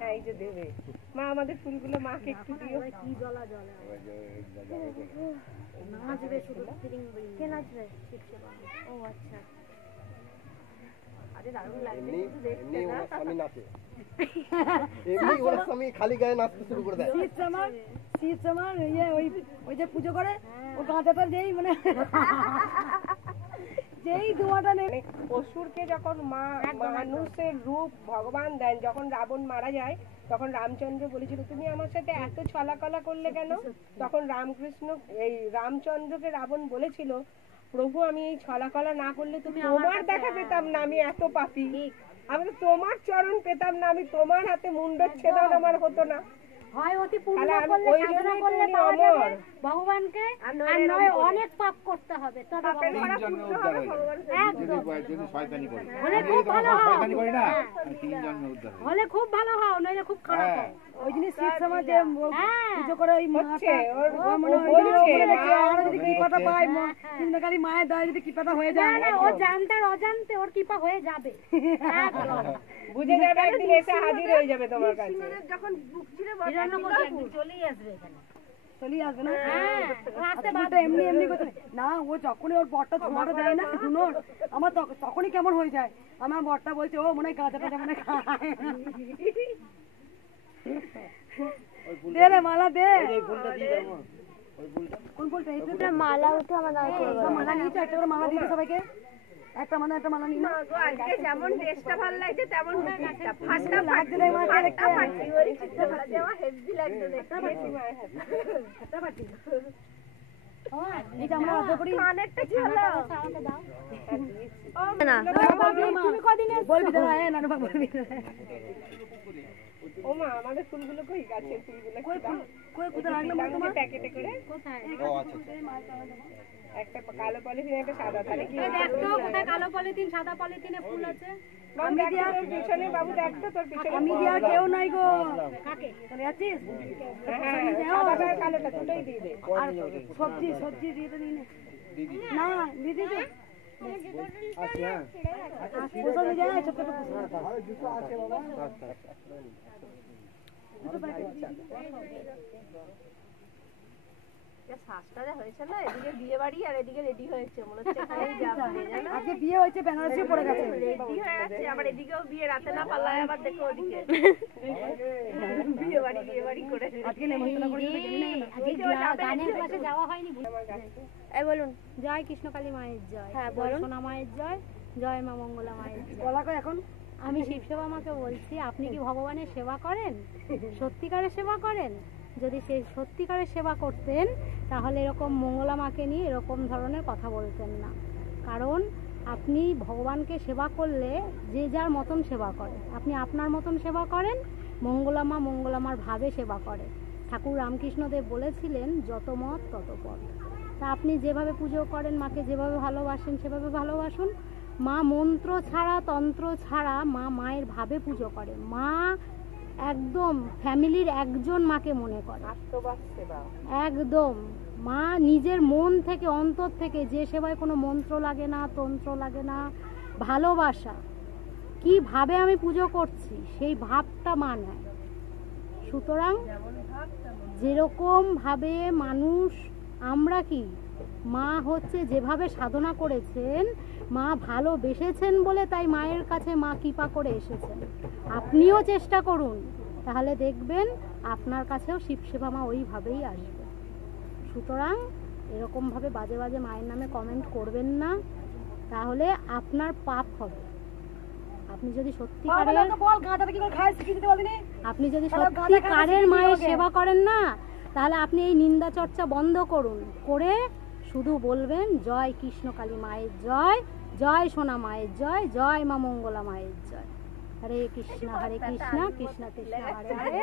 হ্যাঁ এই যে দেবে মা আমাদের ফুলগুলো মাকে একটু দিও। কি জ্বলা জ্বলে নাচবে শুধু ফিরিং বিরিং। কে নাচবে? ও আচ্ছা আরে দারুণ লাগছে শুধু দেখতে না। স্বামী নাচে এমনি ওর স্বামী খালি গায়ে নাচতে শুরু করে দেয়। শীত সময় ওই যে পুজো করে ও গাঁজাটা যেই মানে যেই ধোঁয়াটা নেই। অসুরকে যখন মা মানুষের রূপ ভগবান দেন, যখন রাবণ মারা যায় তখন রামচন্দ্র বলেছিল তুমি আমার সাথে এত ছলাকলা করলে কেন? তখন রামচন্দ্রকে রাবণ বলেছিল প্রভু আমি এই ছলাকলা না করলে তুমি তোমার দেখা পেতাম না, আমি এত পাপী, আমি তো তোমার চরণ পেতাম না, আমি তোমার হাতে মুন্ডচ্ছেদন আমার হতো না। হয় অতি পূর্ণ করলে সাধনা করলে পাওয়া যাবে ভগবানকে, আর নয় অনেক পাপ করতে হবে তবে ভগবান যদি শয়তানি করে হলে খুব ভালো হয়, শয়তানি করে না তিন জন্মে উদ্ধার হলে খুব ভালো হয়, নইলে খুব খারাপ হয়। ওই জিনিস শীত সময় যে পুজো করে ওই মাটা ওর মনে হয় যদি কৃপাটা পায় কৃষ্ণকালী মায়ের দয়া যদি কৃপাটা হয়ে যায় না ও জানতে আর অজান্তে ওর কৃপা হয়ে যাবে, বুঝে যাবে একদিন এসে হাজির হয়ে যাবে তোমার কাছে। যখন বুক চিরে চলেই আসবে এখানে, চলেই আসবে না এমনি এমনি করতে না। ও যখনই ওর বরটা ছোঁয়াটা দেয় না দুনোর আমার তখনই কেমন হয়ে যায়। আমার বরটা বলছে ও মনে হয় গাঁজা টাজা মনে খায়। দে রে মালা দে। কোন ফুলটা? এই ফুলটা মালা উঠে আমার মালা নিয়েছে একটা করে মালা দিতে সবাইকে। একটা মালা নিয়ে না। আজকে যেমন ড্রেসটা ভালো লাগছে তেমন ফাটটা লাগছে না মা দেখতে। ওই চিত্র ভালো দেওয়া হেভি লাগছে দেখতে। ফাটটা ফাটি। এটা আমরা অর্ডার করি। কানেরটা কি হলো? আমাকে দাও না তুমি কদিন বলবি তো হ্যাঁ নানু বাবা বলবি। ও মা আমাদের ফুলগুলো কই? গাছের ফুলগুলো কই কোথায় রাখলাম তোমার প্যাকেটে করে? কোথায়? ও আচ্ছা একটা কালো পলিথিন একটা সাদা, তাহলে কি দেখতো কোথায় কালো পলিথিন সাদা পলিথিনে ফুল আছে? আমি দেওয়ার পিছনে বাবু দেখতো তোর পিছনে আমি দিয়া কেউ নাই গো। কাকে চলে যাচ্ছিস? হ্যাঁ সাদাটা আর কালোটা দুটোই দিয়ে দে। আর সবজি দিয়ে তো নিয়ে না দিদি তো আচ্ছা কোথাও নিয়ে যায় ছোট ছোট জুতো আছে বাবা। শ্বাসটা হয়েছে না, এদিকে বিয়ে বাড়ি আর এদিকে রেডি হয়েছে, মনে হচ্ছে এখানেই যাবে জানো। আজকে বিয়ে হয়েছে বেনারসি পড়ে গেছে। রেডি হয়ে আছে, আবার এদিকেও বিয়ে, রাতে না পাল্লায় আবার দেখো ওদিকে বিয়ে বাড়ি করে আজকে নেমন্তন্ন করেছে গানের ক্লাসে যাওয়া হয়নি। এই বলুন। জয় কৃষ্ণকালী মায়ের জয়, হ্যাঁ, জয় বলুন। সোনা মায়ের জয়, জয় মা মঙ্গলা মায়ের জয়। বলা কয় এখন আমি শিবসেবা মাকে বলছি আপনি কি ভগবানের সেবা করেন? সত্যিকারের সেবা করেন? যদি সেই সত্যিকারের সেবা করতেন তাহলে এরকম মঙ্গলা মাকে নিয়ে এরকম ধরনের কথা বলতেন না। কারণ আপনি ভগবানকে সেবা করলে যে যার মতন সেবা করে, আপনি আপনার মতন সেবা করেন, মঙ্গলামার ভাবে সেবা করে। ঠাকুর রামকৃষ্ণদেব বলেছিলেন যত মত তত পথ। তা আপনি যেভাবে পুজো করেন, মাকে যেভাবে ভালোবাসেন সেভাবে ভালোবাসুন। মা মন্ত্র ছাড়া তন্ত্র ছাড়া মায়ের ভাবে পুজো করে। মা একদম ফ্যামিলির একজন মাকে মনে করে, একদম মা নিজের মন থেকে অন্তর থেকে, যে সেবায় কোনো মন্ত্র লাগে না তন্ত্র লাগে না, ভালোবাসা, কিভাবে আমি পুজো করছি সেই ভাবটা মা নেয়। সুতরাং যেরকম ভাবে মানুষ আমরা কি মা হচ্ছে যেভাবে সাধনা করেছেন, মা ভালোবেসেছেন বলে তাই মায়ের কাছে মা কৃপা করে এসেছেন। আপনিও চেষ্টা করুন, তাহলে দেখবেন আপনার কাছেও শিবসেবা মা ওইভাবেই আসবে। সুতরাং এরকমভাবে বাজে বাজে মায়ের নামে কমেন্ট করবেন না, তাহলে আপনার পাপ হবে। আপনি যদি সত্যিকারের মায়ের সেবা করেন না, তাহলে আপনি এই নিন্দা চর্চা বন্ধ করুন, করে শুধু বলবেন জয় কৃষ্ণকালী মায়ের জয়, জয় সোনা মায়ের জয়, জয় মা মঙ্গলা মায়ের জয়। হরে কৃষ্ণ কৃষ্ণ কৃষ্ণ হরে হরে।